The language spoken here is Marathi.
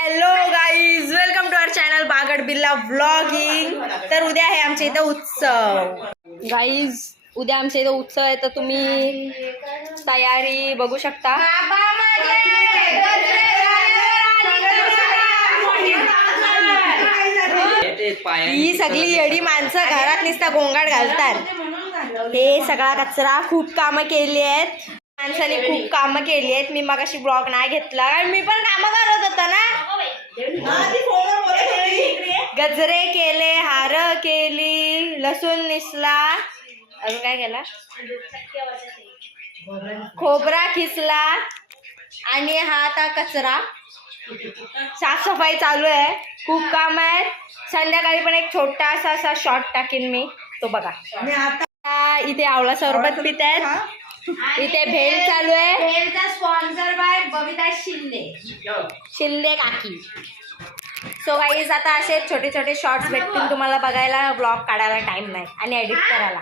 Hello guys, welcome to our channel Bagad Billa vlogging. तर उद्या आहे आमच्या इथं उत्सव. गाईज, उद्या आमच्या इथं उत्सव आहे, तर तुम्ही तयारी बघू शकता. ही सगळी येडी माणसं घरात नुसता गोंगाट घालतात. हे सगळा कचरा, खूप कामं केली आहेत माणसाने, खूप कामं केली आहेत. मी मगाशी ब्लॉग नाही घेतला कारण मी पण कामं करत होता ना. गजरे केले, हार केली, लसूण निसला, अजून काय केला, खोबरा खिसला आणि हा आता कचरा. साफसफाई चालू आहे, खूप काम आहे. संध्याकाळी पण एक छोटासा असा शॉर्ट टाकीन मी, तो बघा. आता इथे आवळा सरबत पित आहेत, इथे भेल चालू आहे. भेलचा स्पॉन्सर बाय बबिता शिंदे काकी. सो गाईज, आता असे छोटे छोटे शॉर्ट्स भेटतील तुम्हाला बघायला. ब्लॉग काढायला टाइम नाही आणि एडिट करायला.